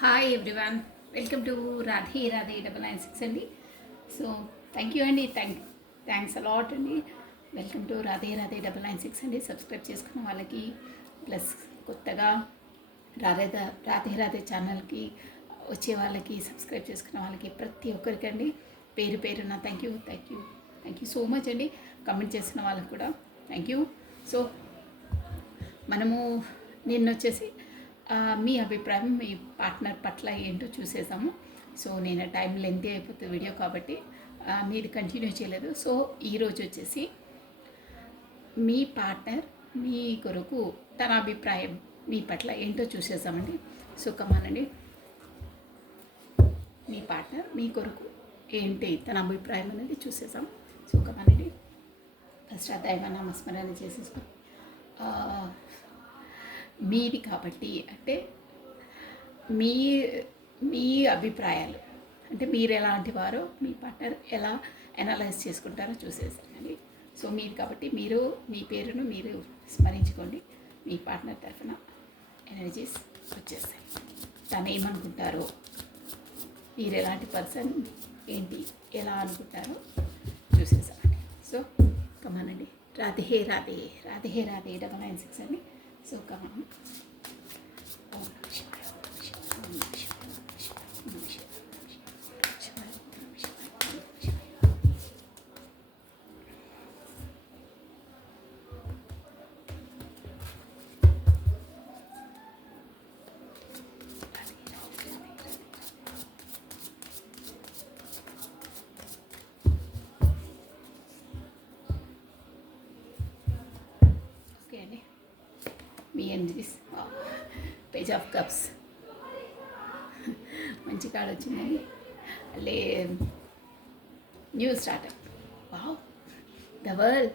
Hi everyone, welcome to Radhe Radhe 996 అండి. So thank you అండి, thanks a lot అండి. వెల్కమ్ టు రాధే రాధే 996 అండి. సబ్స్క్రైబ్ చేసుకున్న వాళ్ళకి ప్లస్ కొత్తగా రాధే రాధే రాధే ఛానల్కి వచ్చే వాళ్ళకి, సబ్స్క్రైబ్ చేసుకున్న వాళ్ళకి ప్రతి ఒక్కరికండి పేరు పేరున థ్యాంక్ యూ సో మచ్ అండి. కమెంట్ చేసిన వాళ్ళకి కూడా థ్యాంక్ యూ. సో మనము నిన్న వచ్చేసి మీ అభిప్రాయం మీ పార్ట్నర్ పట్ల ఏంటో చూసేసాము. సో నేను టైం లెంతీ అయిపోతుంది వీడియో కాబట్టి మీది కంటిన్యూ చేయలేదు. సో ఈరోజు వచ్చేసి మీ పార్ట్నర్ మీ కొరకు తన అభిప్రాయం మీ పట్ల ఏంటో చూసేసామండి. సో కమానండి, మీ పార్ట్నర్ మీ కొరకు ఏంటి తన అభిప్రాయం అనేది చూసేసాం. సో కమానండి, ఫస్ట్ ఆ దైవ నామస్మరణ చేసేసుకో. మీది కాబట్టి అంటే మీ మీ అభిప్రాయాలు అంటే మీరు ఎలాంటి వారో మీ పార్ట్నర్ ఎలా అనలైజ్ చేసుకుంటారో చూసేసానండి. సో మీది కాబట్టి మీరు మీ పేరును మీరు స్మరించుకోండి. మీ పార్ట్నర్ తరఫున ఎనర్జీస్ వచ్చేస్తాయి. తను ఏమనుకుంటారో, మీరు ఎలాంటి పర్సన్ ఏంటి ఎలా అనుకుంటారో చూసేసామండి. సో కమానండి, రాధే రాధే రాధే రాధే 996 అండి. సో కమాన్. ఓకే అండి, మీ ఎనర్జీస్ పేజ్ ఆఫ్ కప్స్ మంచి కార్డ్ వచ్చిందండి. New startup. Wow, the world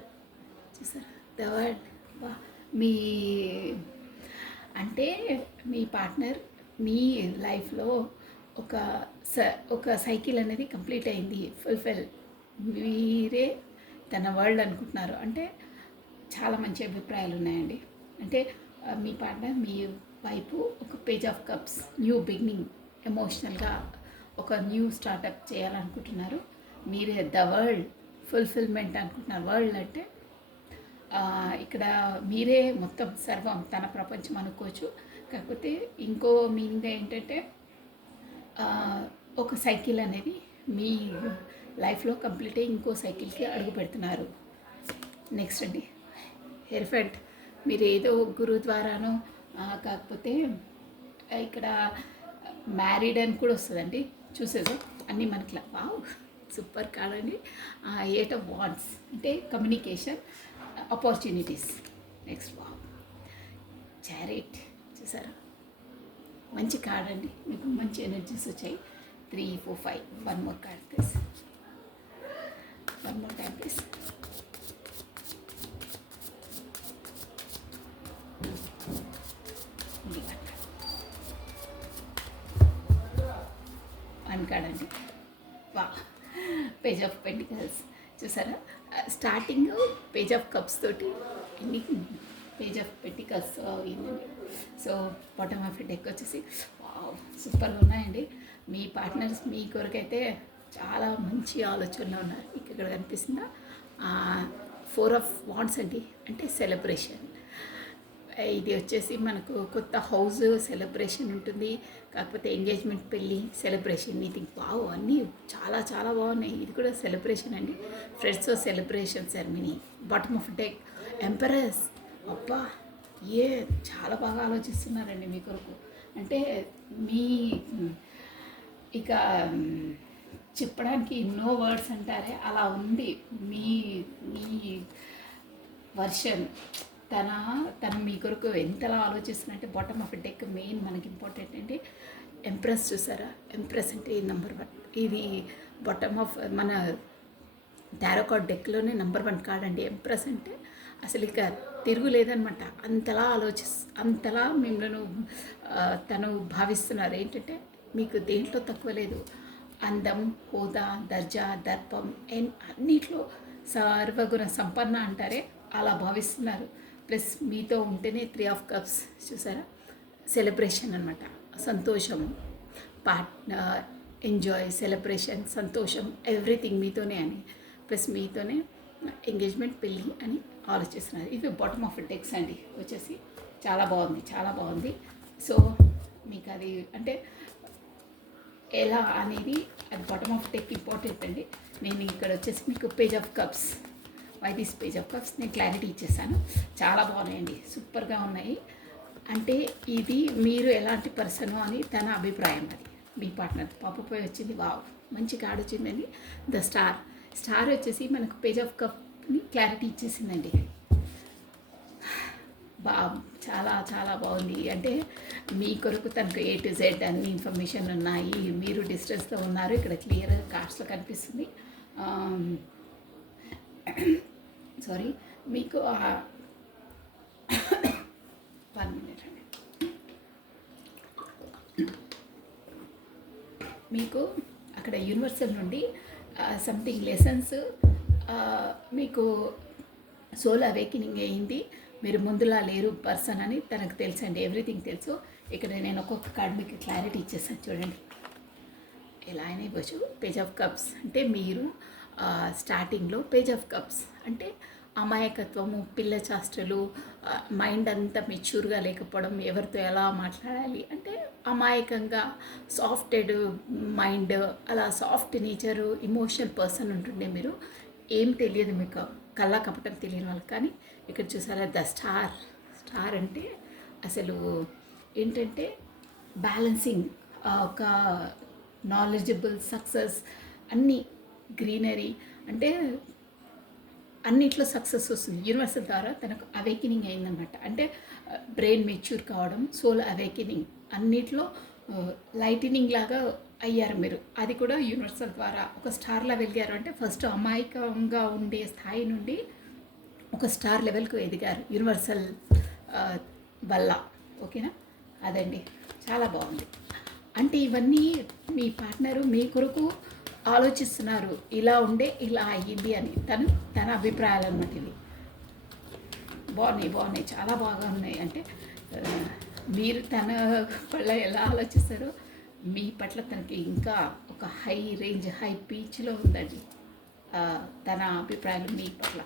చూసారా, ద వరల్డ్. వా మీ అంటే మీ పార్ట్నర్ మీ లైఫ్లో ఒక సైకిల్ అనేది కంప్లీట్ అయింది, ఫుల్ఫిల్. మీరే తన వరల్డ్ అనుకుంటున్నారు అంటే చాలా మంచి అభిప్రాయాలు ఉన్నాయండి. అంటే మీ పార్ట్నర్ మీ వైపు ఒక page of cups, new beginning, ఎమోషనల్గా ఒక న్యూ స్టార్టప్ చేయాలనుకుంటున్నారు. మీరే ద వరల్డ్ ఫుల్ఫిల్మెంట్ అనుకుంటున్నారు. వరల్డ్ అంటే ఇక్కడ మీరే మొత్తం సర్వం, తన ప్రపంచం అనుకోవచ్చు. కాకపోతే ఇంకో మీనింగ్ ఏంటంటే ఒక సైకిల్ అనేది మీ లైఫ్లో కంప్లీట్ అయ్యి ఇంకో సైకిల్కి అడుగు పెడుతున్నారు. నెక్స్ట్ అండి, ఎలిఫెంట్. మీరు ఏదో గురువు ద్వారానో కాకపోతే ఇక్కడ మ్యారీడ్ అని కూడా వస్తుందండి. చూసేదో అన్నీ మనకి వావ్ సూపర్ కార్డ్ అండి. 8 ఆఫ్ వాండ్స్ అంటే communication opportunities. Next wow chariot. చూసారా, మంచి కార్డ్ అండి, మీకు మంచి ఎనర్జీస్ వచ్చాయి. 3, 4, 5. One more card please, one more time please. కాడండి. వా పేజ్ ఆఫ్ పెంటికల్స్ చూసారా, స్టార్టింగ్ పేజ్ ఆఫ్ కప్స్ తోటి ఎన్ని పేజ్ ఆఫ్ పెంటికల్స్ అయిందండి. సో బాటమ్ ఆఫ్ డెక్ వచ్చేసి వావ్ సూపర్గా ఉన్నాయండి. మీ పార్ట్నర్స్ మీ కొరకైతే చాలా మంచి ఆలోచనలో ఉన్నారు. ఇక్కడ కనిపిస్తుందా 4 ఆఫ్ వాండ్స్ అండి, అంటే సెలబ్రేషన్. ఇది వచ్చేసి మనకు కొత్త హౌస్ సెలబ్రేషన్ ఉంటుంది, కాకపోతే ఎంగేజ్మెంట్, పెళ్ళి సెలబ్రేషన్. ఇది వావ్ అన్నీ చాలా చాలా బాగున్నాయి. ఇది కూడా సెలబ్రేషన్ అండి, friends celebration ceremony. Bottom of deck empress. అబ్బా చాలా బాగా ఆలోచిస్తున్నారండి మీ కొరకు. అంటే మీ ఇక చెప్పడానికి నో వర్డ్స్ అంటారే అలా ఉంది మీ మీ వర్షన్. తను మీ కొరకు ఎంతలా ఆలోచిస్తున్నట్టే. బాటమ్ ఆఫ్ డెక్ మెయిన్ మనకి ఇంపార్టెంట్ అంటే ఎంప్రెస్. చూసారా, ఎంప్రెస్ అంటే నెంబర్ 1. ఇది బాటమ్ ఆఫ్ మన టారో కార్డ్ డెక్లోనే నెంబర్ 1 కార్డ్ అండి. ఎంప్రెస్ అంటే అసలు ఇక తిరుగులేదనమాట. అంతలా మిమ్మల్ని తను భావిస్తున్నారు. ఏంటంటే మీకు దేంట్లో తక్కువ లేదు. అందం, హోదా, దర్జా, దర్పం అన్నిట్లో సర్వగుణ సంపన్న అంటారే అలా భావిస్తున్నారు. ప్లస్ మీతో ఉంటేనే 3 ఆఫ్ కప్స్ చూసారా, సెలబ్రేషన్ అనమాట, సంతోషము. పార్ట్నర్, ఎంజాయ్, సెలబ్రేషన్, సంతోషం, ఎవ్రీథింగ్ మీతోనే అని, ప్లస్ మీతోనే ఎంగేజ్మెంట్, పెళ్ళి అని ఆలోచిస్తున్నారు. ఇవి బాటమ్ ఆఫ్ డెక్స్ అండి వచ్చేసి. చాలా బాగుంది, చాలా బాగుంది. సో మీకు అది అంటే ఎలా అనేది అది బాటమ్ ఆఫ్ డెక్ ఇంపార్టెంట్ అండి. నేను ఇక్కడ వచ్చేసి మీకు page of cups, why this page of cups నేను క్లారిటీ ఇచ్చేసాను. చాలా బాగున్నాయండి, సూపర్గా ఉన్నాయి. అంటే ఇది మీరు ఎలాంటి పర్సన్ అని తన అభిప్రాయం. అది మీ పార్ట్నర్ పాపపోయి వచ్చింది, వావ్ మంచి కార్డ్ వచ్చిందండి. ద స్టార్ వచ్చేసి మనకు పేజ్ ఆఫ్ కప్ని క్లారిటీ ఇచ్చేసిందండి. చాలా చాలా బాగుంది. అంటే మీ కొరకు తనకు A to Z అన్ని ఇన్ఫర్మేషన్ ఉన్నాయి. మీరు డిస్టెన్స్లో ఉన్నారు, ఇక్కడ క్లియర్గా కార్డ్స్లో కనిపిస్తుంది. సారీ, మీకు 1 minute అండి. మీకు అక్కడ యూనివర్సల్ నుండి సంథింగ్ లెసన్స్ మీకు సోల్ అవేకినింగ్ అయింది. మీరు ముందులా లేరు పర్సన్ అని తనకు తెలుసండి, ఎవ్రీథింగ్ తెలుసు. ఇక్కడ నేను ఒక్కొక్క కార్డ్ మీకు క్లారిటీ ఇచ్చేసాను చూడండి. ఎలా అయినా ఇవ్వచ్చు. పేజ్ ఆఫ్ కప్స్ అంటే మీరు స్టార్టింగ్లో పేజ్ ఆఫ్ కప్స్ అంటే అమాయకత్వము, పిల్ల చేష్టలు, మైండ్ అంతా మెచ్యూర్గా లేకపోవడం, ఎవరితో ఎలా మాట్లాడాలి అంటే అమాయకంగా సాఫ్టెడ్ మైండ్, అలా సాఫ్ట్ నేచరు, ఇమోషనల్ పర్సన్ ఉంటుండే. మీరు ఏం తెలియదు మీకు, కళ్ళ కపటం తెలియని వాళ్ళకి. కానీ ఇక్కడ చూసారా ద స్టార్ అంటే అసలు ఏంటంటే బ్యాలెన్సింగ్, ఒక నాలెడ్జబుల్, సక్సెస్, అన్నీ గ్రీనరీ అంటే అన్నిట్లో సక్సెస్ వస్తుంది. యూనివర్సల్ ద్వారా తనకు అవేకినింగ్ అయిందన్నమాట. అంటే బ్రెయిన్ మెచ్యూర్ కావడం, సోల్ అవేకినింగ్, అన్నిట్లో లైటనింగ్ లాగా అయ్యారు మీరు. అది కూడా యూనివర్సల్ ద్వారా ఒక స్టార్లా వెలిగారు. అంటే ఫస్ట్ అమాయకంగా ఉండే స్థాయి నుండి ఒక స్టార్ లెవెల్కు ఎదిగారు యూనివర్సల్ వల్ల. ఓకేనా? అదండి, చాలా బాగుంది. అంటే ఇవన్నీ మీ పార్ట్నరు మీ కొరకు ఆలోచిస్తున్నారు, ఇలా ఉండే ఇలా అయ్యింది అని తన అభిప్రాయాలు అన్నమాట. ఇవి బాగున్నాయి, చాలా బాగా ఉన్నాయి. అంటే మీరు తన పట్ల ఎలా ఆలోచిస్తారో మీ పట్ల తనకి ఇంకా ఒక హై రేంజ్, హై పీచ్లో ఉందండి తన అభిప్రాయాలు మీ పట్ల,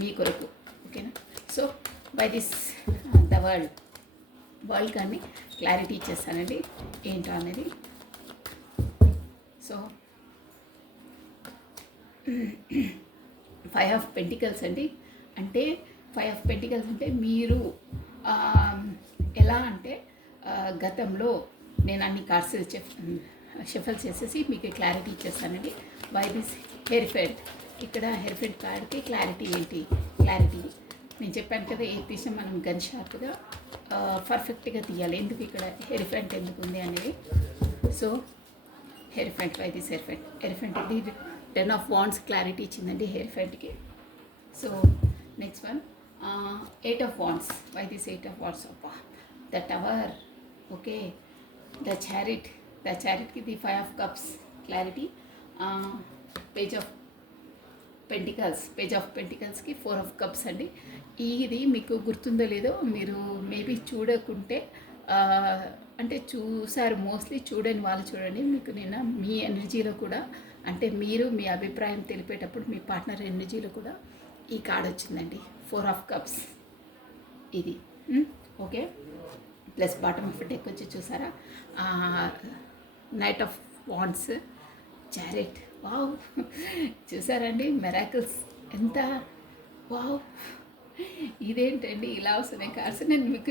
మీ కొరకు. ఓకేనా? So by this the world కానీ క్లారిటీ ఇచ్చేస్తానండి ఏంటో అనేది. సో 5 ఆఫ్ పెంటికల్స్ అండి. అంటే 5 ఆఫ్ పెంటికల్స్ అంటే మీరు ఎలా అంటే గతంలో నేను అన్ని కార్డ్స్ షఫల్ చేసేసి మీకు క్లారిటీ ఇచ్చేస్తానండి. బై దిస్ హెరిఫెంట్, ఇక్కడ హెరిఫెంట్ కార్డ్కి క్లారిటీ ఏంటి? క్లారిటీ నేను చెప్పాను కదా, ఏ తీసినా మనం గన్ షార్ప్గా పర్ఫెక్ట్గా తీయాలి. ఎందుకు ఇక్కడ హెరిఫెంట్ ఎందుకు ఉంది అనేది. So hierophant, by this hierophant ఇది 10 ఆఫ్ వాండ్స్ క్లారిటీ ఇచ్చిందండి హెరిఫెంట్కి. So next one 8 of wands, by this 8 of wands. The tower. Okay, the చారిట్కి the 5 of cups clarity. Page of పెంటికల్స్కి 4 ఆఫ్ కప్స్ అండి. ఇది మీకు గుర్తుందో లేదో, మీరు మేబీ చూడకుంటే అంటే చూసారు, మోస్ట్లీ చూడని వాళ్ళు చూడండి. మీకు నేను మీ ఎనర్జీలో కూడా అంటే మీరు మీ అభిప్రాయం తెలిపేటప్పుడు మీ పార్ట్నర్ ఎనర్జీలో కూడా ఈ కార్డ్ వచ్చిందండి, 4 ఆఫ్ కప్స్ ఇది. Okay, plus bottom of deck వచ్చి చూసారా knight of wands, chariot. Wow, చూసారండి మిరాకిల్స్ ఎంత వావ్. ఇదేంటండి ఇలా వస్తున్నాయి కార్డ్స్?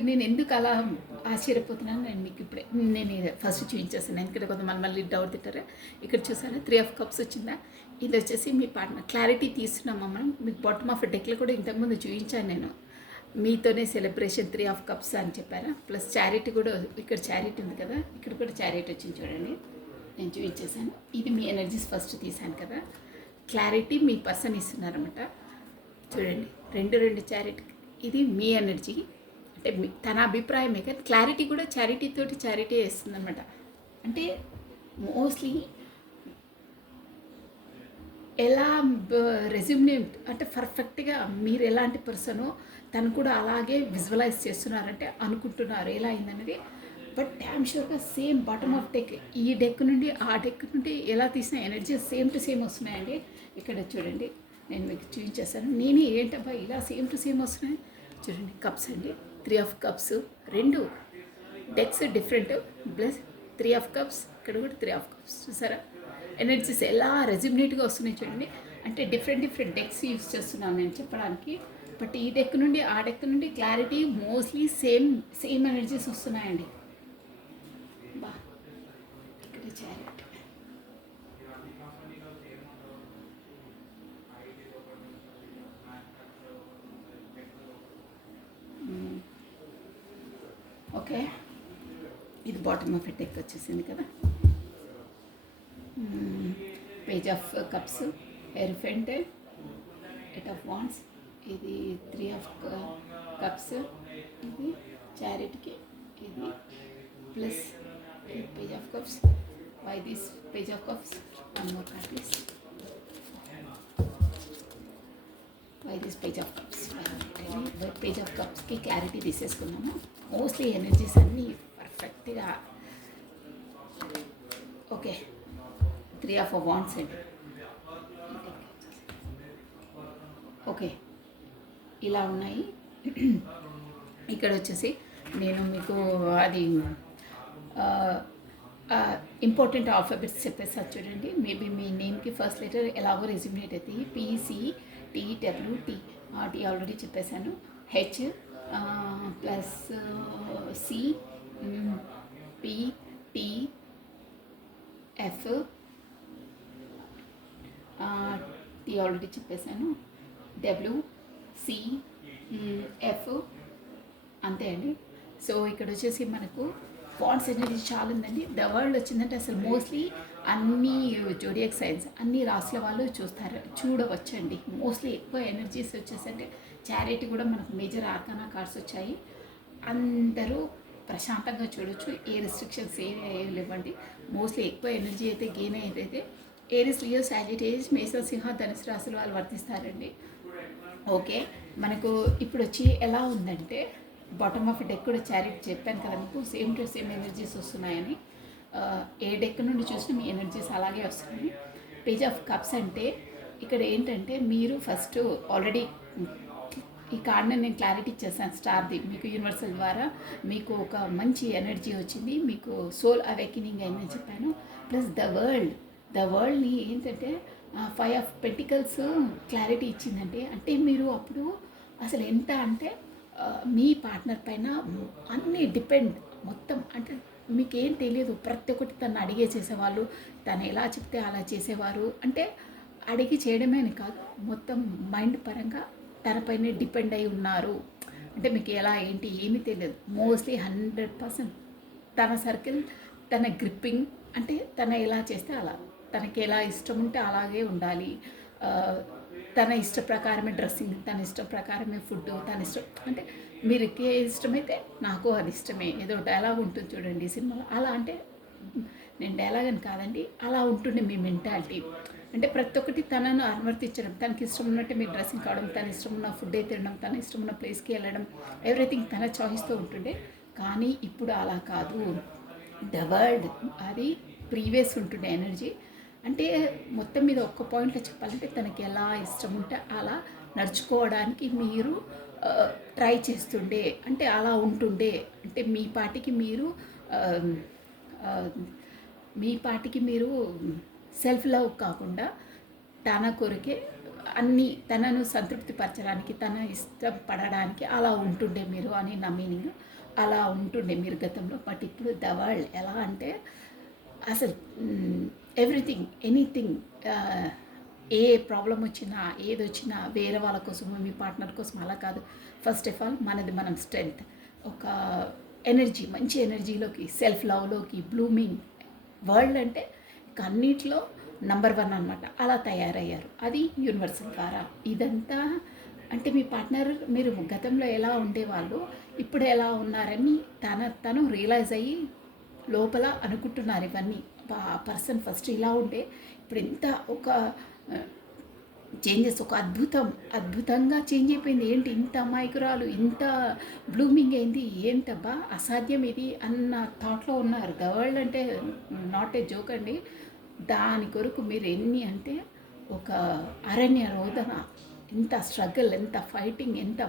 నేను ఎందుకు అలా ఆశ్చర్యపోతున్నాను నేను మీకు ఇప్పుడే నేను ఫస్ట్ చూపించేస్తాను. ఎందుకంటే కొంతమంది మళ్ళీ డౌట్ తింటారు. ఇక్కడ చూసారా 3 ఆఫ్ కప్స్ వచ్చిందా? ఇది వచ్చేసి మీ పార్ట్నర్ క్లారిటీ తీస్తున్నామా మనం. మీకు బాటమ్ ఆఫ్ డెక్లో కూడా ఇంతకుముందు చూపించాను నేను, మీతోనే సెలబ్రేషన్ 3 ఆఫ్ కప్స్ అని చెప్పారా. ప్లస్ చారిటీ కూడా, ఇక్కడ చారిటీ ఉంది కదా, ఇక్కడ కూడా చారిటీ వచ్చింది చూడండి, నేను చూపించేసాను. ఇది మీ ఎనర్జీస్ ఫస్ట్ తీసాను కదా, క్లారిటీ మీ పర్సన్ ఇస్తున్నారన్నమాట. చూడండి, రెండు చారిటీ, ఇది మీ ఎనర్జీ అంటే తన అభిప్రాయమే కదా. క్లారిటీ కూడా చారిటీ వేస్తుంది అనమాట. అంటే మోస్ట్లీ ఎలా రెజ్యూమినేట్ అంటే పర్ఫెక్ట్గా మీరు ఎలాంటి పర్సనో తను కూడా అలాగే విజువలైజ్ చేస్తున్నారంటే అనుకుంటున్నారు ఎలా అయిందనేది. బట్ డ్యామ్ షూర్గా సేమ్ బాటమ్ ఆఫ్ డెక్, ఈ డెక్ నుండి ఆ డెక్ నుండి ఎలా తీసిన ఎనర్జీ సేమ్ టు సేమ్ వస్తున్నాయండి. ఇక్కడ చూడండి, నేను మీకు చూపించేస్తాను. నేనే ఏంటబ్బా ఇలా సేమ్ టు సేమ్ వస్తున్నాయి. చూడండి, కప్స్ అండి, 3 ఆఫ్ కప్స్, రెండు dex different, plus 3 of cups, ఇక్కడ కూడా 3 ఆఫ్ కప్స్. చూసారా ఎనర్జీస్ ఎలా రెజిమినేట్గా వస్తున్నాయి చూడండి. అంటే డిఫరెంట్ డెక్స్ యూస్ చేస్తున్నాను నేను చెప్పడానికి. బట్ ఈ డెక్ నుండి ఆ డెక్ నుండి క్లారిటీ మోస్ట్లీ సేమ్ ఎనర్జీస్ వస్తున్నాయండి. బా ఇక్కడ చారిట్, ఓకే, ఇది బాటమ్ ఆఫ్ డెక్ వచ్చేసింది కదా. Page of cups, elephant, 8 of wands, ఇది 3 ఆఫ్ కప్స్, ఇది చారిట్కి, ఇది plus page of cups. Why this page of cups? One more card please. Why this page of cups? Page of కప్స్కి clarity తీసేసుకున్నాము. Mostly energies అన్నీ పర్ఫెక్ట్గా okay. 3 of wands అండి. Okay, ఇలా ఉన్నాయి. ఇక్కడ వచ్చేసి నేను మీకు అది ఇంపార్టెంట్ ఆల్ఫాబెట్స్ చెప్పేసాను చూడండి. మేబీ మీ నేమ్కి ఫస్ట్ లెటర్ ఎలాగో రెజ్యూమినేట్ అవుతాయి. PCTWT, టీ ఆల్రెడీ చెప్పేశాను. H plus C, PTF, T already చెప్పేశాను. WCF, అంతే అండి. సో ఇక్కడ వచ్చేసి మనకు ఫాంట్స్ అనేది చాలా ఉందండి. ద వరల్డ్ వచ్చిందంటే అసలు మోస్ట్లీ అన్ని జోడియాక్ సైన్స్, అన్ని రాసుల వాళ్ళు చూడవచ్చండి. మోస్ట్లీ ఎక్కువ ఎనర్జీస్ వచ్చేసంటే చారిటీ కూడా మనకు మేజర్ ఆర్కానా కార్డ్స్ వచ్చాయి. అందరూ ప్రశాంతంగా చూడొచ్చు. ఏ రెస్ట్రిక్షన్స్ ఏమి లేవండి. మోస్ట్లీ ఎక్కువ ఎనర్జీ అయితే గెయిన్ అయితే ఏరిస్, లియో, సాజిటేరియస్, మేష, సింహ, ధనుసు రాశులు వాళ్ళు వర్తిస్తారండి. ఓకే, మనకు ఇప్పుడు వచ్చి ఎలా ఉందంటే బాటమ్ ఆఫ్ డెక్ కూడా చారిటీ చెప్పాను కదా మీకు, సేమ్ టు సేమ్ ఎనర్జీస్ వస్తున్నాయని. ఏ డెక్ నుండి చూసినా మీ ఎనర్జీస్ అలాగే వస్తున్నాయి. పేజ్ ఆఫ్ కప్స్ అంటే ఇక్కడ ఏంటంటే మీరు ఫస్ట్ ఆల్రెడీ ఈ కార్డ్ని నేను క్లారిటీ ఇచ్చేసాను స్టార్ది. మీకు యూనివర్సల్ ద్వారా మీకు ఒక మంచి ఎనర్జీ వచ్చింది, మీకు సోల్ అవేకినింగ్ అయిందని చెప్పాను. ప్లస్ ద వరల్డ్ని ఏంటంటే 5 ఆఫ్ పెంటికల్స్ క్లారిటీ ఇచ్చిందంటే, అంటే మీరు అప్పుడు అసలు ఎంత అంటే మీ పార్ట్నర్ పైన అన్నీ డిపెండ్ మొత్తం. అంటే మీకేం తెలియదు, ప్రతి ఒక్కటి తను అడిగే చేసేవాళ్ళు, తను ఎలా చెప్తే అలా చేసేవారు. అంటే అడిగి చేయడమే అని కాదు, మొత్తం మైండ్ పరంగా తనపైనే డిపెండ్ అయి ఉన్నారు. అంటే మీకు ఎలా ఏంటి ఏమీ తెలియదు. మోస్ట్లీ 100% తన సర్కిల్, తన గ్రిప్పింగ్, అంటే తన ఎలా చేస్తే అలా, తనకి ఎలా ఇష్టం ఉంటే అలాగే ఉండాలి. తన ఇష్ట ప్రకారమే డ్రెస్సింగ్, తన ఇష్ట ప్రకారమే ఫుడ్, తన ఇష్టం. అంటే మీరు ఏ ఇష్టమైతే నాకు అది ఇష్టమే. ఏదో డైలాగ్ ఉంటుంది చూడండి సినిమాలో, అలా. అంటే నేను డైలాగ్ అని కాదండి, అలా ఉంటుండే మీ మెంటాలిటీ. అంటే ప్రతి ఒక్కటి తనను అనువర్తించడం, తనకి ఇష్టం ఉన్నట్టే మీరు డ్రెస్సింగ్ కావడం, తన ఇష్టం ఉన్న ఫుడ్ తినడం, తన ఇష్టం ఉన్న ప్లేస్కి వెళ్ళడం, ఎవ్రీథింగ్ తన చాయిస్తో ఉంటుండే. కానీ ఇప్పుడు అలా కాదు. ద వరల్డ్ అది ప్రీవియస్ ఉంటుండే ఎనర్జీ. అంటే మొత్తం మీద ఒక్క పాయింట్లో చెప్పాలంటే తనకి ఎలా ఇష్టం ఉంటే అలా నడుచుకోవడానికి మీరు ట్రై చేస్తుండే. అంటే అలా ఉంటుండే. అంటే మీ పాటికి మీరు సెల్ఫ్ లవ్ కాకుండా తన కొరికే అన్నీ తనను సంతృప్తిపరచడానికి, తన ఇష్టపడడానికి అలా ఉంటుండే మీరు అని నా మీనింగ్. అలా ఉంటుండే మీరు గతంలో. బట్ ఇప్పుడు ద వరల్డ్ ఎలా అంటే అసలు ఎవ్రీథింగ్, ఎనీథింగ్, ఏ ప్రాబ్లం వచ్చినా ఏది వచ్చినా వేరే వాళ్ళ కోసం, మీ పార్ట్నర్ కోసం అలా కాదు. ఫస్ట్ ఆఫ్ ఆల్ మనది మనం స్ట్రెంగ్త్, ఒక ఎనర్జీ, మంచి ఎనర్జీలోకి, సెల్ఫ్ లవ్లోకి, బ్లూమింగ్ వరల్డ్ అంటే అన్నిట్లో నంబర్ 1 అనమాట. అలా తయారయ్యారు. అది యూనివర్సల్ ద్వారా. ఇదంతా అంటే మీ పార్ట్నర్ మీరు గతంలో ఎలా ఉండేవాళ్ళు, ఇప్పుడు ఎలా ఉన్నారని తను రియలైజ్ అయ్యి లోపల అనుకుంటున్నారు ఇవన్నీ. ఆ పర్సన్ ఫస్ట్ ఇలా ఉండే ఇప్పుడు ఎంత ఒక చేంజెస్ ఒక అద్భుతంగా చేంజ్ అయిపోయింది. ఏంటి ఇంత అమాయకురాలు, ఇంత బ్లూమింగ్ అయింది, ఏంటబ్బా అసాధ్యం ఇది అన్న థాట్‌లో ఉన్నారు. ద వరల్డ్ అంటే నాట్ ఏ జోక్ అండి. దాని కొరకు మీరు ఎన్ని అంటే ఒక అరణ్య రోదన, ఎంత స్ట్రగుల్, ఎంత ఫైటింగ్, ఎంత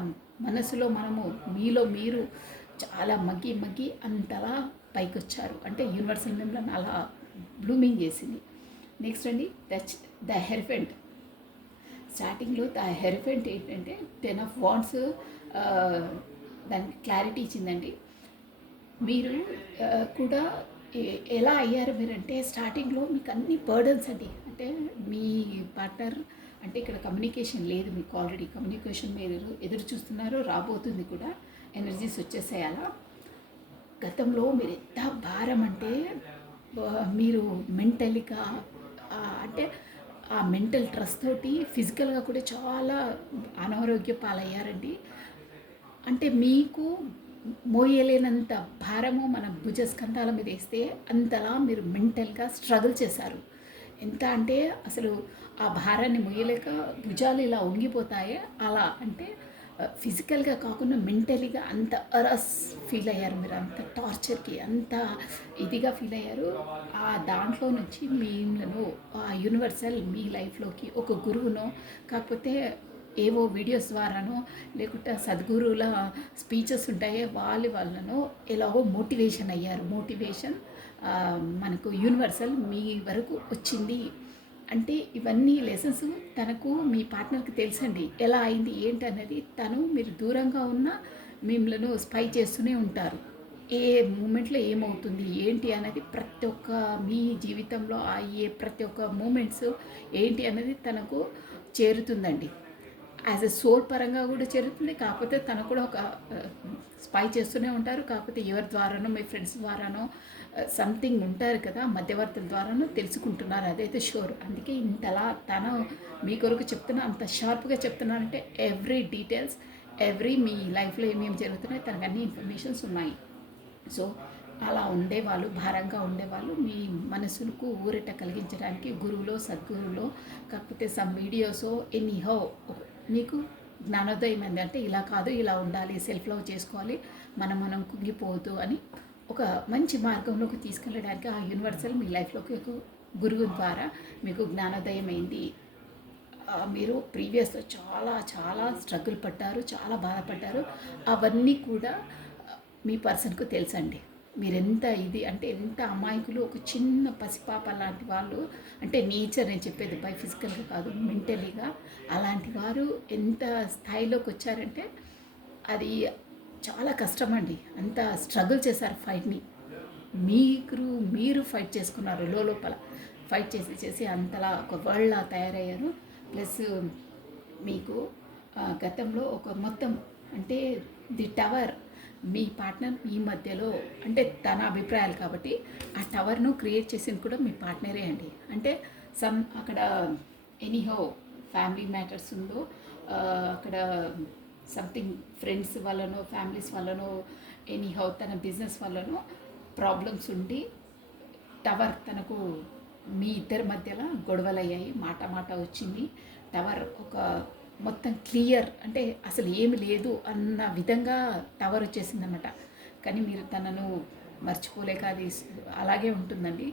మనసులో మనము మీలో మీరు చాలా మగ్గి మగ్గి అంతలా పైకొచ్చారు. అంటే యూనివర్సల్ మిమ్మల్ని అలా బ్లూమింగ్ చేసింది. నెక్స్ట్ అండి ద హెర్ఫెంట్. స్టార్టింగ్లో ద హెరిఫెంట్ ఏంటంటే 10 ఆఫ్ వాండ్స్ దానికి క్లారిటీ ఇచ్చిందండి. మీరు కూడా ఎలా అయ్యారు మీరంటే స్టార్టింగ్లో మీకు అన్ని బర్డన్స్ అండి. అంటే మీ పార్ట్నర్ అంటే ఇక్కడ కమ్యూనికేషన్ లేదు, మీకు ఆల్రెడీ కమ్యూనికేషన్ మీరు ఎదురు చూస్తున్నారు, రాబోతుంది కూడా, ఎనర్జీస్ వచ్చేసాయి అలా. గతంలో మీరు ఎంత భారం అంటే మీరు మెంటల్గా అంటే ఆ మెంటల్ స్ట్రెస్ తోటి ఫిజికల్గా కూడా చాలా అనారోగ్య పాలయ్యారండి. అంటే మీకు మోయలేనంత భారము మన భుజస్కంధాల మీద వేస్తే అంతలా మీరు మెంటల్గా స్ట్రగుల్ చేశారు. ఎంత అంటే అసలు ఆ భారాన్ని మోయలేక భుజాలు ఇలా వంగిపోతాయే అలా. అంటే ఫిజికల్గా కాకుండా మెంటలీగా అంత అరస్ ఫీల్ అయ్యారు మీరు, అంత టార్చర్కి అంత ఇదిగా ఫీల్ అయ్యారు. ఆ దాంట్లో నుంచి మీను ఆ యూనివర్సల్ మీ లైఫ్లోకి ఒక గురువునో కాకపోతే ఏవో వీడియోస్ ద్వారానో లేకుంటే సద్గురువుల స్పీచెస్ ఉంటాయో వాళ్ళను ఎలాగో మోటివేషన్ అయ్యారు. మోటివేషన్ మనకు యూనివర్సల్ మీ వరకు వచ్చింది. అంటే ఇవన్నీ లెసన్స్ తనకు మీ పార్ట్నర్కి తెలుసండి ఎలా అయింది ఏంటన్నది. తను మీరు దూరంగా ఉన్న మిమ్మల్ని స్పై చేస్తూనే ఉంటారు. ఏ మూమెంట్లో ఏమవుతుంది ఏంటి అనేది ప్రతి ఒక్క మీ జీవితంలో అయ్యే ప్రతి ఒక్క మూమెంట్స్ ఏంటి అనేది తనకు చేరుతుందండి. యాజ్ ఎ సోల్ పరంగా కూడా చేరుతుంది. కాకపోతే తను కూడా ఒక స్పై చేస్తూనే ఉంటారు. కాకపోతే ఎవరి ద్వారానో మీ ఫ్రెండ్స్ ద్వారానో సంథింగ్ ఉంటారు కదా, మధ్యవర్తుల ద్వారానో తెలుసుకుంటున్నారు, అదైతే షూర్. అందుకే ఇంతలా తను మీ కొరకు చెప్తున్నా, అంత షార్ప్గా చెప్తున్నారంటే ఎవ్రీ డీటెయిల్స్, ఎవ్రీ మీ లైఫ్లో ఏమేమి జరుగుతున్నాయి తనకు అన్ని ఇన్ఫర్మేషన్స్ ఉన్నాయి. సో అలా ఉండేవాళ్ళు, భారంగా ఉండేవాళ్ళు మీ మనసులకు ఊరట కలిగించడానికి గురువులో సద్గురువులో కాకపోతే సమ్ వీడియోసో ఎనీహౌ మీకు జ్ఞానోదయం ఏంది అంటే ఇలా కాదు, ఇలా ఉండాలి, సెల్ఫ్ లవ్ చేసుకోవాలి, మనం కుంగిపోవద్దు అని ఒక మంచి మార్గంలోకి తీసుకెళ్ళడానికి ఆ యూనివర్సల్ మీ లైఫ్లోకి ఒక గురువు ద్వారా మీకు జ్ఞానోదయం అయింది. మీరు ప్రీవియస్లో చాలా చాలా స్ట్రగుల్ పడ్డారు, చాలా బాధపడ్డారు. అవన్నీ కూడా మీ పర్సన్కు తెలుసండి. మీరెంత ఇది అంటే ఎంత అమాయకులు, ఒక చిన్న పసిపాప లాంటి వాళ్ళు, అంటే నేచర్ నేను చెప్పేది బై ఫిజికల్గా కాదు మెంటలీగా అలాంటి వారు ఎంత స్థాయిలోకి వచ్చారంటే అది చాలా కష్టమండి. అంత స్ట్రగుల్ చేశారు ఫైట్ని. మీరు ఫైట్ చేసుకున్నారు లోపల, ఫైట్ చేసి అంతలా ఒక వరల్డ్లా తయారయ్యారు. ప్లస్ మీకు గతంలో ఒక మొత్తం అంటే ది టవర్ మీ పార్ట్నర్ మీ మధ్యలో అంటే తన అభిప్రాయాలు కాబట్టి ఆ టవర్ను క్రియేట్ చేసింది కూడా మీ పార్ట్నరే అండి. అంటే అక్కడ ఎనీహౌ ఫ్యామిలీ మ్యాటర్స్ ఉందో అక్కడ సంథింగ్ ఫ్రెండ్స్ వల్లనో ఫ్యామిలీస్ వల్లనో ఎనీహౌ తన బిజినెస్ వల్లనో ప్రాబ్లమ్స్ ఉండి టవర్ తనకు మీ ఇద్దరి మధ్యలో గొడవలు అయ్యాయి, మాట వచ్చింది. టవర్ ఒక మొత్తం క్లియర్ అంటే అసలు ఏమి లేదు అన్న విధంగా టవర్ వచ్చేసిందన్నమాట. కానీ మీరు తనను మర్చిపోలేక అది అలాగే ఉంటుందండి.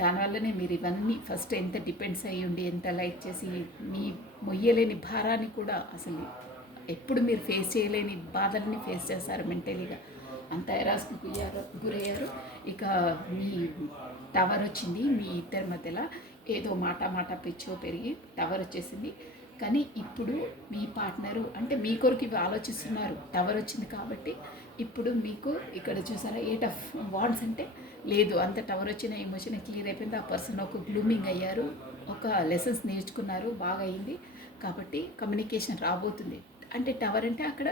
దానివల్లనే మీరు ఇవన్నీ ఫస్ట్ ఎంత డిపెండ్స్ అయ్యి ఉండి ఎంత లైక్ చేసి మీ మొయ్యలేని భారాన్ని కూడా అసలు ఎప్పుడు మీరు ఫేస్ చేయలేని బాధల్ని ఫేస్ చేస్తారు మెంటలీగా. అంత ఎరాస్కు గురయ్యారు. ఇక మీ టవర్ వచ్చింది మీ ఇద్దరి మధ్యలో, ఏదో మాట పిచ్చో పెరిగి టవర్ వచ్చేసింది. కానీ ఇప్పుడు మీ పార్ట్నరు అంటే మీ కొరకు ఇవి ఆలోచిస్తున్నారు. టవర్ వచ్చింది కాబట్టి ఇప్పుడు మీకు ఇక్కడ చూసారా 8 ఆఫ్ వాండ్స్ అంటే లేదు, అంత టవర్ వచ్చిన ఎమోషన్ క్లియర్ అయిపోయింది. ఆ పర్సన్ ఒక బ్లూమింగ్ అయ్యారు, ఒక లెసన్స్ నేర్చుకున్నారు, బాగా అయింది. కాబట్టి కమ్యూనికేషన్ రాబోతుంది. అంటే టవర్ అంటే అక్కడ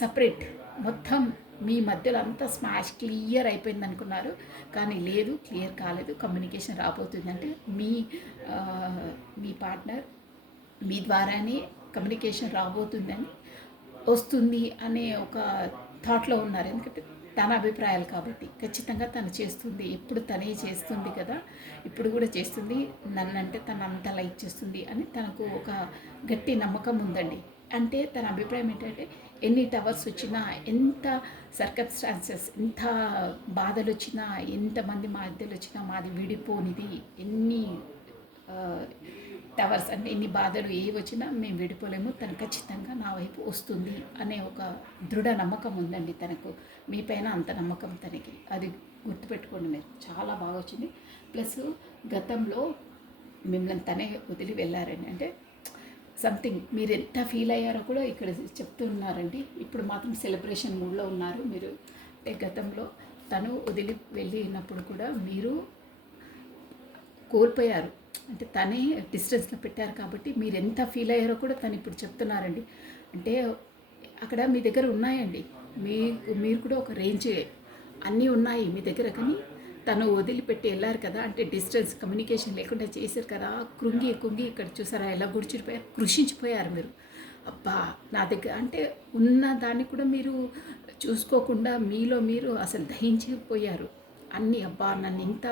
సపరేట్ మొత్తం మీ మధ్యలో అంతా స్మాష్ క్లియర్ అయిపోయింది అనుకున్నారు, కానీ లేదు, క్లియర్ కాలేదు. కమ్యూనికేషన్ రాబోతుంది. అంటే మీ పార్ట్నర్ మీ ద్వారానే కమ్యూనికేషన్ రాబోతుందని వస్తుంది అనే ఒక థాట్లో ఉన్నారు. ఎందుకంటే తన అభిప్రాయాలు కాబట్టి ఖచ్చితంగా తను చేస్తుంది, ఎప్పుడు తనే చేస్తుంది కదా, ఇప్పుడు కూడా చేస్తుంది, నన్నంటే తను అంత లైక్ చేస్తుంది అని తనకు ఒక గట్టి నమ్మకం ఉందండి. అంటే తన అభిప్రాయం ఏంటంటే ఎన్ని టవర్స్ వచ్చినా, ఎంత సర్కమ్స్టాన్సెస్, ఎంత బాధలు వచ్చినా, ఎంతమంది మధ్యలో వచ్చినా మాది విడిపోనిది, ఎన్ని టవర్స్ అంటే ఎన్ని బాధలు ఏ వచ్చినా మేము విడిపోలేము, తను ఖచ్చితంగా నా వైపు వస్తుంది అనే ఒక దృఢ నమ్మకం ఉందండి తనకు. మీ పైన అంత నమ్మకం తనకి, అది గుర్తుపెట్టుకోండి మీరు. చాలా బాగా వచ్చింది. ప్లస్ గతంలో మిమ్మల్ని తనే వదిలి వెళ్ళారండి. అంటే సంథింగ్ మీరు ఎంత ఫీల్ అయ్యారో కూడా ఇక్కడ చెప్తున్నారండి. ఇప్పుడు మాత్రం సెలబ్రేషన్ మూడ్లో ఉన్నారు మీరు. అంటే గతంలో తను వదిలి వెళ్ళినప్పుడు కూడా మీరు కోల్పోయారు, అంటే తనే డిస్టెన్స్లో పెట్టారు కాబట్టి మీరు ఎంత ఫీల్ అయ్యారో కూడా తను ఇప్పుడు చెప్తున్నారండి. అంటే అక్కడ మీ దగ్గర ఉన్నాయండి, మీరు కూడా ఒక రేంజ్ అన్నీ ఉన్నాయి మీ దగ్గర, కానీ తను వదిలిపెట్టి వెళ్ళారు కదా, అంటే డిస్టెన్స్ కమ్యూనికేషన్ లేకుండా చేశారు కదా, కుంగి ఇక్కడ చూసారా ఎలా గుడిచిపోయారు, కృషించిపోయారు మీరు. అబ్బా నా దగ్గర అంటే ఉన్న దాన్ని కూడా మీరు చూసుకోకుండా మీలో మీరు అసలు దహించిపోయారు అన్నీ. అబ్బా నన్ను ఇంత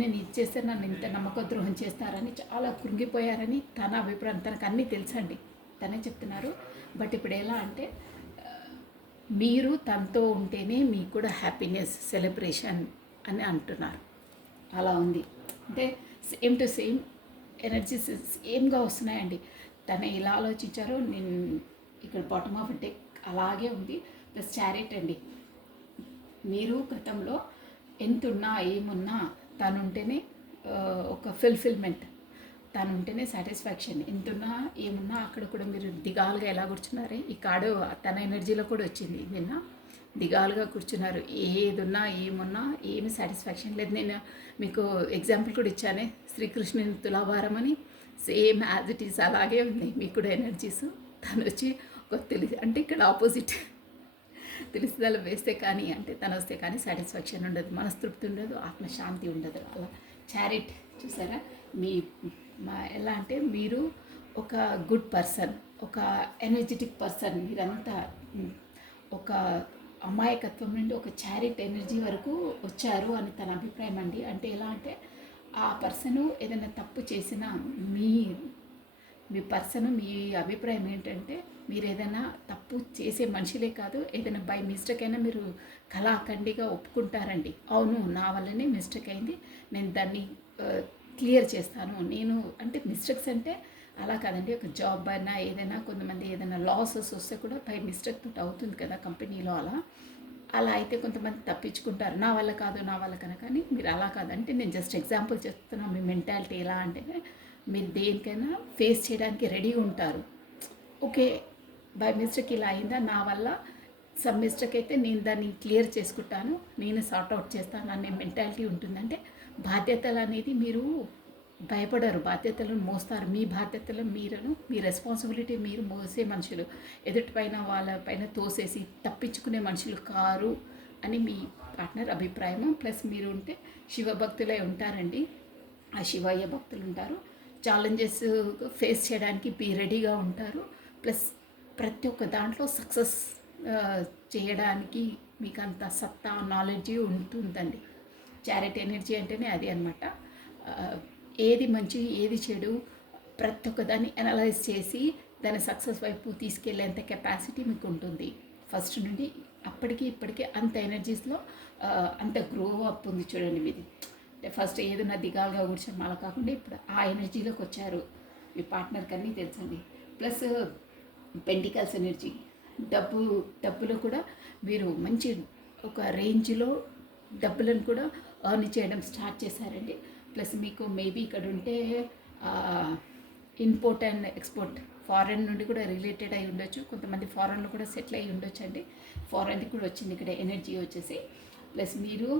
నేను ఇచ్చేస్తే నన్ను ఇంత నమ్మక ద్రోహం చేస్తారని చాలా కృంగిపోయారని తన అభిప్రాయం. తనకు అన్నీ తెలుసండి, తనే చెప్తున్నారు. బట్ ఇప్పుడు ఎలా అంటే మీరు తనతో ఉంటేనే మీకు కూడా హ్యాపీనెస్, సెలబ్రేషన్ అని అంటున్నారు. అలా ఉంది. అంటే సేమ్ టు సేమ్ ఎనర్జీస్ సేమ్గా వస్తున్నాయండి. తను ఎలా ఆలోచించారో నేను ఇక్కడ బాటమ్ ఆఫ్ డెక్ అలాగే ఉంది. ప్లస్ చారిట్ అండి. మీరు గతంలో ఎంతున్నా ఏమున్నా తనుంటేనే ఒక ఫుల్ఫిల్మెంట్, తనుంటేనే సాటిస్ఫాక్షన్. ఎంతున్నా ఏమున్నా అక్కడ కూడా మీరు దిగాలుగా ఎలా కూర్చున్నారే, ఈ కార్డు తన ఎనర్జీలో కూడా వచ్చింది. నిన్న దిగాలుగా కూర్చున్నారు, ఏదున్నా ఏమున్నా ఏమి సాటిస్ఫాక్షన్ లేదు. నేను మీకు ఎగ్జాంపుల్ కూడా ఇచ్చానే, శ్రీకృష్ణుని తులాభారం అని. సేమ్ యాజ్ ఇట్ ఈస్ అలాగే ఉంది మీకు కూడా ఎనర్జీస్. తను వచ్చి ఒక అంటే ఇక్కడ ఆపోజిట్ తెలిసిదల వేస్తే కానీ, అంటే తను వస్తే కానీ సాటిస్ఫాక్షన్ ఉండదు, మనస్తృప్తి ఉండదు, ఆత్మశాంతి ఉండదు. అలా చారిట్ చూసారా, ఎలా అంటే మీరు ఒక గుడ్ పర్సన్, ఒక ఎనర్జెటిక్ పర్సన్, మీరంతా ఒక అమాయకత్వం నుండి ఒక చారిట్ ఎనర్జీ వరకు వచ్చారు అని తన అభిప్రాయం అండి. అంటే ఎలా అంటే ఆ పర్సను ఏదైనా తప్పు చేసినా మీ పర్సన్ మీ అభిప్రాయం ఏంటంటే మీరు ఏదైనా తప్పు చేసే మనుషులే కాదు, ఏదైనా బై మిస్టేక్ అయినా మీరు కళాఖండిగా ఒప్పుకుంటారండి. అవును నా వల్లనే మిస్టేక్ అయింది, నేను దాన్ని క్లియర్ చేస్తాను. నేను అంటే మిస్టేక్స్ అంటే అలా కాదండి, ఒక జాబ్ అయినా ఏదైనా కొంతమంది ఏదైనా లాసెస్ వస్తే కూడా బై మిస్టేక్ తోటి అవుతుంది కదా కంపెనీలో. అలా అయితే కొంతమంది తప్పించుకుంటారు, నా వల్ల కాదు నా వల్ల కనుక. కానీ మీరు అలా కాదంటే నేను జస్ట్ ఎగ్జాంపుల్ చెప్తున్నాను. మీ మెంటాలిటీ ఎలా అంటే మీరు దేనికైనా ఫేస్ చేయడానికి రెడీగా ఉంటారు. ఓకే బై మిస్టేక్ ఇలా అయిందా, నా వల్ల సమ్ మిస్టేక్ అయితే నేను దాన్ని క్లియర్ చేసుకుంటాను, నేను సార్ట్అవుట్ చేస్తాను అనే మెంటాలిటీ ఉంటుందంటే బాధ్యతలు అనేది మీరు భయపడరు, బాధ్యతలను మోస్తారు. మీ బాధ్యతలు మీరను, మీ రెస్పాన్సిబిలిటీ మీరు మోసే మనుషులు, ఎదుటిపైన వాళ్ళ పైన తోసేసి తప్పించుకునే మనుషులు కారు అని మీ పార్ట్నర్ అభిప్రాయము. ప్లస్ మీరు ఉంటే శివభక్తులై ఉంటారండి, ఆ శివయ్య భక్తులు ఉంటారు. ఛాలెంజెస్ ఫేస్ చేయడానికి బీ రెడీగా ఉంటారు. ప్లస్ ప్రతి ఒక్క దాంట్లో సక్సెస్ చేయడానికి మీకు అంత సత్తా నాలెడ్జీ ఉంటుందండి. చారిటీ ఎనర్జీ అంటేనే అది అనమాట. ఏది మంచి ఏది చెడు ప్రతి ఒక్కదాన్ని అనలైజ్ చేసి దాన్ని సక్సెస్ వైపు తీసుకెళ్లేంత కెపాసిటీ మీకు ఉంటుంది. ఫస్ట్ నుండి అప్పటికి ఇప్పటికీ అంత ఎనర్జీస్లో అంత గ్రో అప్ ఉంది చూడండి మీది. ఫస్ట్ ఏదైనా దిగాలుగా కూర్చొని అలా కాకుండా ఇప్పుడు ఆ ఎనర్జీలోకి వచ్చారు. మీ పార్ట్నర్కి అన్నీ తెలుసండి. ప్లస్ పెంటికల్స్ ఎనర్జీ, డబ్బులో కూడా మీరు మంచి ఒక రేంజ్లో డబ్బులను కూడా ఎర్న్ చేయడం స్టార్ట్ చేశారండి. ప్లస్ మీకు మేబీ ఇక్కడ ఉంటే ఇంపోర్ట్ అండ్ ఎక్స్పోర్ట్ ఫారెన్ నుండి కూడా రిలేటెడ్ అయి ఉండొచ్చు. కొంతమంది ఫారెన్లో కూడా సెటిల్ అయ్యి ఉండొచ్చు అండి. ఫారెన్ది కూడా వచ్చింది ఇక్కడ ఎనర్జీ వచ్చేసి. ప్లస్ మీరు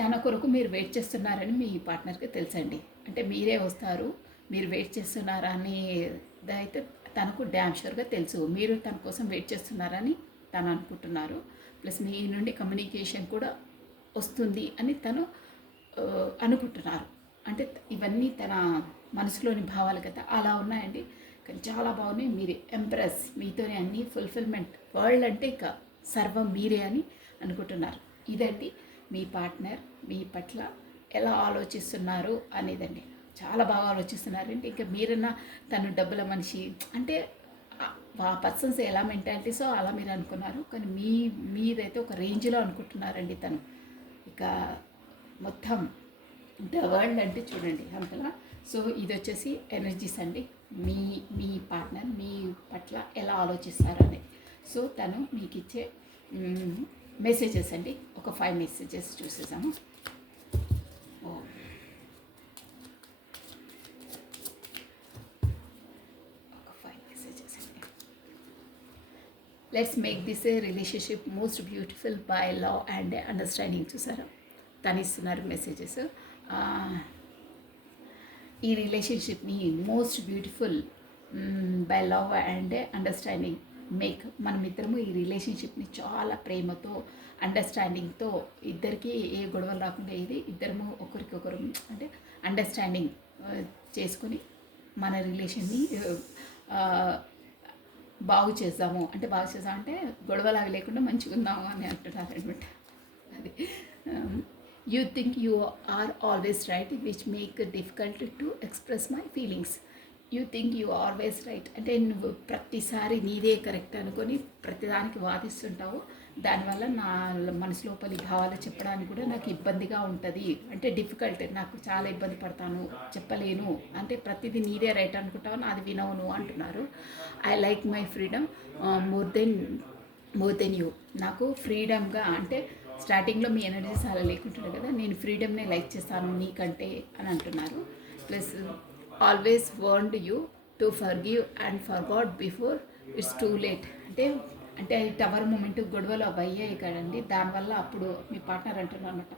తన కొరకు మీరు వెయిట్ చేస్తున్నారని మీ పార్ట్నర్కి తెలుసండి. అంటే మీరే వస్తారు, మీరు వెయిట్ చేస్తున్నారా అనేది అయితే తనకు డ్యామ్ షూర్గా తెలుసు. మీరు తన కోసం వెయిట్ చేస్తున్నారని తను అనుకుంటున్నారు. ప్లస్ మీ నుండి కమ్యూనికేషన్ కూడా వస్తుంది అని తను అనుకుంటున్నారు. అంటే ఇవన్నీ తన మనసులోని భావాలు కదా, అలా ఉన్నాయండి. కానీ చాలా బాగున్నాయి. మీరు ఎంప్రెస్, మీతోనే అన్నీ ఫుల్ఫిల్మెంట్. వరల్డ్ అంటే ఇక సర్వం మీరే అని అనుకుంటున్నారు. ఇదండి మీ పార్ట్నర్ మీ పట్ల ఎలా ఆలోచిస్తున్నారు అనేదండి. చాలా బాగా ఆలోచిస్తున్నారండి. ఇంకా మీరన్నా తను డబ్బుల మనిషి అంటే ఆ పర్సన్స్ ఎలా మెంటాలిటీసో అలా మీరు అనుకున్నారు, కానీ మీరైతే ఒక రేంజ్లో అనుకుంటున్నారండి తను. ఇక మొత్తం ద వరల్డ్ అంటే చూడండి అంతలా. సో ఇది వచ్చేసి ఎనర్జీస్ అండి. మీ మీ పార్ట్నర్ మీ పట్ల ఎలా ఆలోచిస్తారు అనేది. సో తను మీకు ఇచ్చే మెసేజెస్ అండి. ఒక 5 మెసేజెస్ చూసేసాము. ఓ ఒక 5 మెసేజెస్ అండి. Let's make this a relationship most beautiful by love and understanding. చూసారా తను ఇస్తున్నారు మెసేజెస్. ఈ రిలేషన్షిప్ని most beautiful by love and understanding make. మనమిద్దరము ఈ రిలేషన్షిప్ని చాలా ప్రేమతో అండర్స్టాండింగ్తో ఇద్దరికి ఏ గొడవలు రాకుండా ఇది ఇద్దరము ఒకరికొకరు అంటే అండర్స్టాండింగ్ చేసుకొని మన రిలేషన్ని బాగు చేద్దాము. అంటే బాగు చేద్దామంటే గొడవలు అవి లేకుండా మంచిగా ఉందాము అని అంటున్నారు అనమాట. అది you think you are always right which make difficult to express my feelings. You think you always right అంటే నువ్వు ప్రతిసారి నీదే కరెక్ట్ అనుకొని ప్రతిదానికి వాదిస్తుంటావు. దానివల్ల నా మనసు లోపలి భావాలు చెప్పడానికి కూడా నాకు ఇబ్బందిగా ఉంటుంది. అంటే డిఫికల్ట్, నాకు చాలా ఇబ్బంది పడతాను, చెప్పలేను. అంటే ప్రతిదీ నీదే రైట్ అనుకుంటావు, నాది వినవును అంటున్నారు. I like my freedom more than you. నాకు ఫ్రీడమ్గా అంటే స్టార్టింగ్లో మీ ఎనర్జీస్ అలా లేకుంటున్నారు కదా, నేను ఫ్రీడమ్నే లైక్ చేస్తాను నీకంటే అని అంటున్నారు. Plus always want you to forgive and forgot before it's too late. అంటే టవర్ మూమెంట్ గొడవలు అవి అయ్యాయి కదండి, దానివల్ల అప్పుడు మీ పార్ట్నర్ అంటున్నారు అనమాట.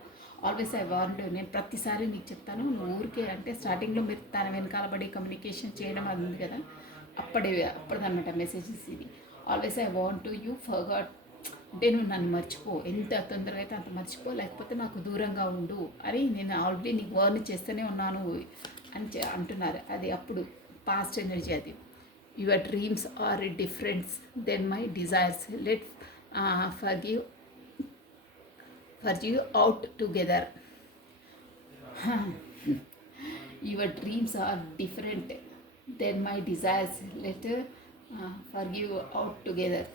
ఆల్వేస్ ఐ వాంట్, నేను ప్రతిసారి నీకు చెప్తాను, నువ్వు ఊరికే అంటే స్టార్టింగ్లో మీరు తన వెనకాల పడి కమ్యూనికేషన్ చేయడం అది ఉంది కదా, అప్పటిదన్నమాట మెసేజెస్ ఇది. Always I want you forgot అంటే నువ్వు నన్ను మర్చిపో, ఎంత తొందరగా అయితే అంత మర్చిపో, లేకపోతే నాకు దూరంగా ఉండు అని నేను ఆల్రెడీ నీకు వార్న్ చేస్తూనే ఉన్నాను అని అంటున్నారు. అది అప్పుడు పాస్ట్ ఎనర్జీ అది. Your dreams are different then my desires. Let forgive out together. Your dreams are different then my desires. Let forgive out together.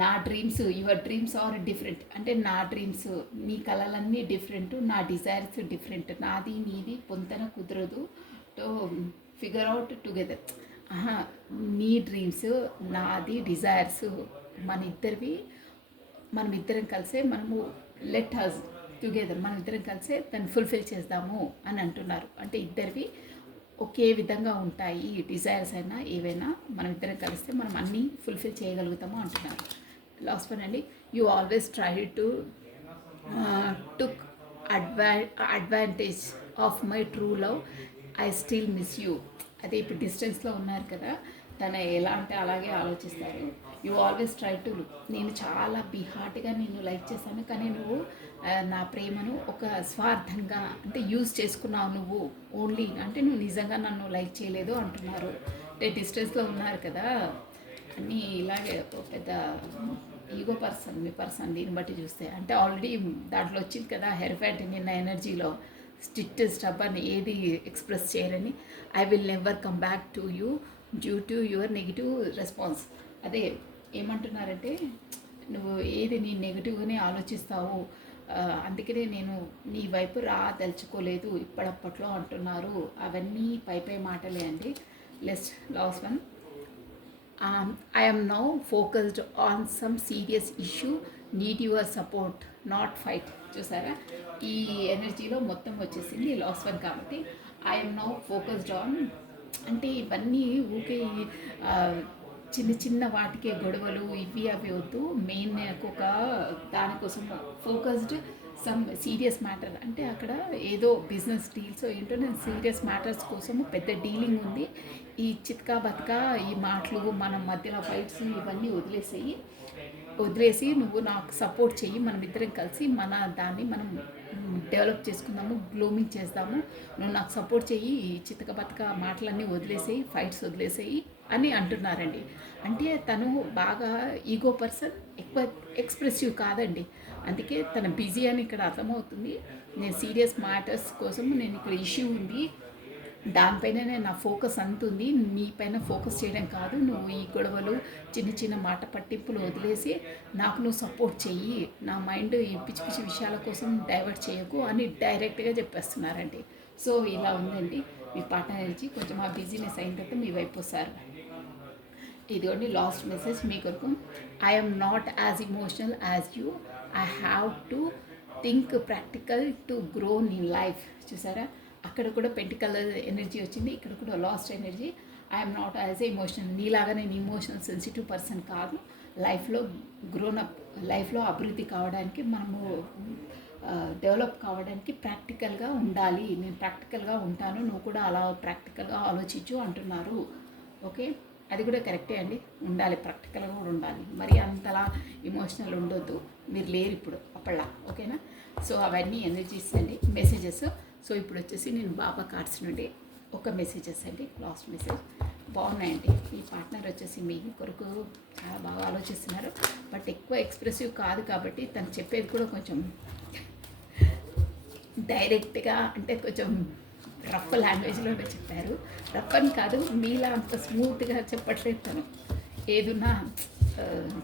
నా dreams, your dreams are different అంటే నా డ్రీమ్స్ నీ కళలన్నీ డిఫరెంట్, నా desires different. నాది నీది పొంతన కుదరదు టు ఫిగర్ అవుట్ టుగెదర్. నీ డ్రీమ్స్ నాది డిజైర్స్ మనమిద్దరం కలిసే మనము లెట్ హస్ టుగెదర్, మనం ఇద్దరం కలిసే దాన్ని ఫుల్ఫిల్ చేద్దాము అని అంటున్నారు. అంటే ఇద్దరివి ఒకే విధంగా ఉంటాయి, డిజైర్స్ అయినా ఏవైనా మనం ఇద్దరం కలిస్తే మనం అన్నీ ఫుల్ఫిల్ చేయగలుగుతాము అంటున్నారు. లాస్ట్ వన్ అండి. You always try to took advantage of my true love, I still miss you. అదే ఇప్పుడు డిస్టెన్స్లో ఉన్నారు కదా, తను ఎలా అంటే అలాగే ఆలోచిస్తారు. You always try to look, నేను చాలా హార్ట్గా నేను లైక్ చేశాను, కానీ నువ్వు నా ప్రేమను ఒక స్వార్థంగా అంటే యూజ్ చేసుకున్నావు నువ్వు ఓన్లీ, అంటే నువ్వు నిజంగా నన్ను లైక్ చేయలేదు అంటున్నారు. అంటే డిస్టెన్స్లో ఉన్నారు కదా, అన్నీ ఇలాగే పెద్ద ఈగో మీ పర్సన్ దీన్ని బట్టి చూస్తే. అంటే ఆల్రెడీ దాంట్లో వచ్చింది కదా హెర్ఫెంట్ నిన్న ఎనర్జీలో స్టబ్బర్ని ఏది ఎక్స్ప్రెస్ చేయరని. I will never come back to you due to your negative response. అదే ఏమంటున్నారంటే నువ్వు ఏది నీ నెగిటివ్గానే ఆలోచిస్తావు, అందుకనే నేను నీ వైపు రాదలుచుకోలేదు ఇప్పటిప్పట్లో అంటున్నారు. అవన్నీ పై మాటలే అండి. Last one. I am now focused on some serious issue, need your support not fight. చూసారా ఈ ఎనర్జీలో మొత్తం వచ్చేసింది లాస్ట్ వన్ కాబట్టి. I am now focused on అంటే ఇవన్నీ ఊకే చిన్న వాటికే గొడవలు ఇవి అవి వద్దు, మెయిన్ ఒక దానికోసం ఫోకస్డ్ సమ్ సీరియస్ మ్యాటర్. అంటే అక్కడ ఏదో బిజినెస్ డీల్స్ ఏంటో నేను సీరియస్ మ్యాటర్స్ కోసము పెద్ద డీలింగ్ ఉంది. ఈ చిత్కా బతుకా ఈ మాటలు మన మధ్యలో ఫైట్స్ ఇవన్నీ వదిలేసి నువ్వు నాకు సపోర్ట్ చెయ్యి, మనం ఇద్దరం కలిసి మన దాన్ని మనం డెవలప్ చేసుకుందాము, గ్లోమింగ్ చేద్దాము, నువ్వు నాకు సపోర్ట్ చెయ్యి, ఈ చితక బతక మాటలన్నీ వదిలేసేయి, ఫైట్స్ వదిలేసేయి అని అంటున్నారండి. అంటే తను బాగా ఈగో పర్సన్, ఎక్కువ ఎక్స్ప్రెసివ్ కాదండి. అందుకే తన బిజీ అని ఇక్కడ అర్థమవుతుంది. నేను సీరియస్ మ్యాటర్స్ కోసం నేను ఇక్కడ ఇష్యూ ఉంది, దానిపైననే నా ఫోకస్ అంతుంది, నీపైన ఫోకస్ చేయడం కాదు. నువ్వు ఈ గొడవలు చిన్న చిన్న మాట పట్టింపులు వదిలేసి నాకు నువ్వు సపోర్ట్ చెయ్యి, నా మైండ్ ఈ పిచ్చి పిచ్చి విషయాల కోసం డైవర్ట్ చేయకు అని డైరెక్ట్గా చెప్పేస్తున్నారండి. సో ఇలా ఉందండి మీ పార్ట్నర్ నుంచి. కొంచెం ఆ బిజీనెస్ అయిన తర్వాత మీ వైపు వస్తారు. ఇదిగోండి లాస్ట్ మెసేజ్ మీ కొరకు. I'm not as emotional as you, I have to think practical to grow in life. చూసారా, అక్కడ కూడా పెంటికల్ ఎనర్జీ వచ్చింది, ఇక్కడ కూడా last energy. I'm not as emotional, నీలాగా నేను ఇమోషనల్ సెన్సిటివ్ పర్సన్ కాదు. లైఫ్లో గ్రోనప్, లైఫ్లో అభివృద్ధి కావడానికి మనము డెవలప్ కావడానికి ప్రాక్టికల్గా ఉండాలి. నేను ప్రాక్టికల్గా ఉంటాను, నువ్వు కూడా అలా ప్రాక్టికల్గా ఆలోచించు అంటున్నారు. ఓకే, అది కూడా కరెక్టే అండి, ఉండాలి, ప్రాక్టికల్గా కూడా ఉండాలి. మరి అంతలా ఇమోషనల్ ఉండొద్దు, మీరు లేరు ఇప్పుడు అప్పట్లో. ఓకేనా, సో అవన్నీ ఎనర్జీస్ అండి, మెసేజెస్. సో ఇప్పుడు వచ్చేసి నేను బాబా కార్డ్స్ నుండి ఒక మెసేజెస్ అండి, లాస్ట్ మెసేజ్. బాగున్నాయండి. మీ పార్ట్నర్ వచ్చేసి మీ కొరకు చాలా బాగా ఆలోచిస్తున్నారు, బట్ ఎక్కువ ఎక్స్ప్రెసివ్ కాదు కాబట్టి తను చెప్పేది కూడా కొంచెం డైరెక్ట్గా, అంటే కొంచెం రఫ్ లాంగ్వేజ్లోనే చెప్పారు. రఫ్ అని కాదు, మీలా అంత స్మూత్గా చెప్పట్లేదు తను. ఏదున్నా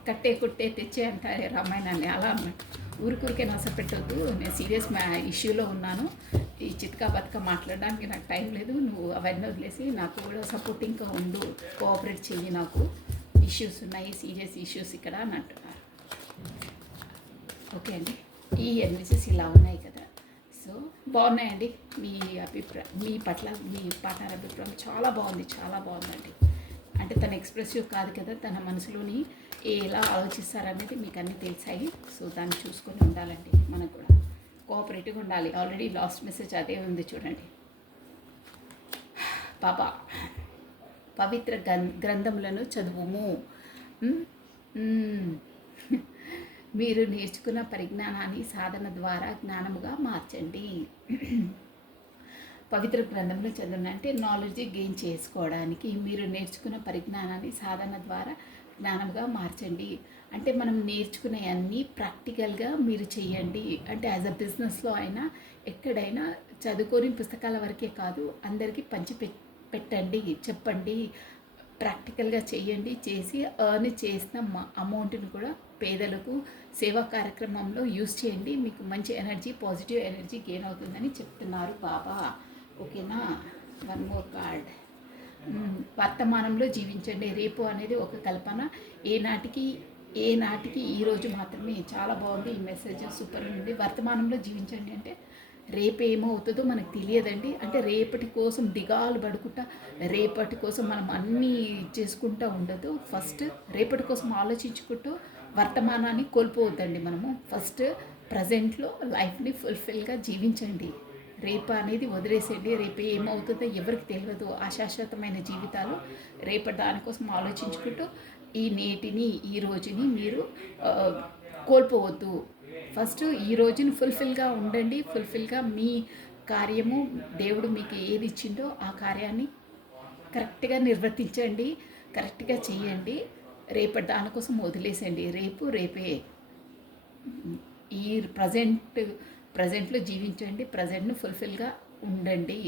కట్టే కొట్టే తెచ్చే అంటారే రామాయణాన్ని, అలా అన్నమాట. ఊరికే నస పెట్టొద్దు, నేను సీరియస్ ఇష్యూలో ఉన్నాను, ఈ చిత్కా బతుక మాట్లాడడానికి నాకు టైం లేదు, నువ్వు అవన్నీ వదిలేసి నాకు కూడా సపోర్టింగ్గా ఉండు, కోఆపరేట్ చెయ్యి, నాకు ఇష్యూస్ ఉన్నాయి, సీరియస్ ఇష్యూస్ ఇక్కడ అని అంటున్నారు. ఓకే అండి, ఈ ఎనర్జీస్ ఇలా ఉన్నాయి కదా. సో బాగున్నాయండి. మీ అభిప్రాయం, మీ పట్ల మీ పార్ట్నర్ అభిప్రాయం చాలా బాగుంది, చాలా బాగుందండి. అంటే తన ఎక్స్ప్రెసివ్ కాదు కదా, తన మనసులోని ఎలా ఆలోచిస్తారనేది మీకు అన్నీ తెలిసాయి. సో దాన్ని చూసుకొని ఉండాలండి, మనకు కూడా కోఆపరేటివ్గా ఉండాలి. ఆల్రెడీ లాస్ట్ మెసేజ్ అదే ఉంది చూడండి. పాపా, పవిత్ర గ్రంథములను చదువుము, మీరు నేర్చుకున్న పరిజ్ఞానాన్ని సాధన ద్వారా జ్ఞానముగా మార్చండి. పవిత్ర గ్రంథంలో చదవండి అంటే నాలెడ్జ్ గెయిన్ చేసుకోవడానికి, మీరు నేర్చుకున్న పరిజ్ఞానాన్ని సాధన ద్వారా జ్ఞానంగా మార్చండి. అంటే మనం నేర్చుకునే అన్నీ ప్రాక్టికల్గా మీరు చేయండి. అంటే యాజ్ అ బిజినెస్లో అయినా ఎక్కడైనా చదువుకొని పుస్తకాల వరకే కాదు, అందరికీ పెట్టండి, చెప్పండి, ప్రాక్టికల్గా చేయండి. చేసి ఎర్న్ చేసిన అమౌంట్ని కూడా పేదలకు సేవా కార్యక్రమంలో యూజ్ చేయండి. మీకు మంచి ఎనర్జీ, పాజిటివ్ ఎనర్జీ గెయిన్ అవుతుందని చెప్తున్నారు బాబా. ఓకేనా, వన్ మోర్ కార్డ్. వర్తమానంలో జీవించండి. రేపు అనేది ఒక కల్పన, ఏ నాటికి ఈరోజు మాత్రమే. చాలా బాగుంది ఈ మెసేజ్, సూపర్ ఉంది. వర్తమానంలో జీవించండి అంటే రేపు ఏమవుతుందో మనకు తెలియదండి. అంటే రేపటి కోసం దిగాలు పడుకుంటా, రేపటి కోసం మనం అన్నీ చేసుకుంటూ ఉండదు. ఫస్ట్ రేపటి కోసం ఆలోచించుకుంటూ వర్తమానాన్ని కోల్పోవద్దండి. మనము ఫస్ట్ ప్రజెంట్లో లైఫ్ని ఫుల్ఫిల్గా జీవించండి. రేపు అనేది వదిలేసేయండి. రేపు ఏమవుతుందో ఎవరికి తెలియదు. అశాశ్వతమైన జీవితాలు. రేపటి దానికోసం ఆలోచించుకుంటూ ఈ నేటిని, ఈ రోజుని మీరు కోల్పోవద్దు. ఫస్ట్ ఈ రోజుని ఫుల్ఫిల్గా ఉండండి. ఫుల్ఫిల్గా మీ కార్యము, దేవుడు మీకు ఏది ఇచ్చిందో ఆ కార్యాన్ని కరెక్ట్గా నిర్వర్తించండి, కరెక్ట్గా చేయండి. రేపటి దానికోసం వదిలేసండి. రేపే. ఈ ప్రజెంట్లో జీవించండి. ప్రజెంట్ను ఫుల్ఫిల్గా ఉండండి.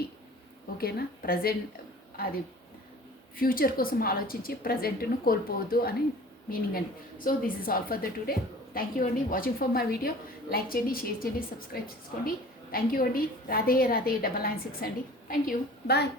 ఓకేనా, అది ఫ్యూచర్ కోసం ఆలోచించి ప్రజెంట్ను కోల్పోవద్దు అని మీనింగ్ అండి. So this is all for the today. Thank you అండి watching for my video. Like చేయండి, షేర్ చేయండి, సబ్స్క్రైబ్ చేసుకోండి. థ్యాంక్ యూ అండి. రాధే 996 అండి. Thank you, bye.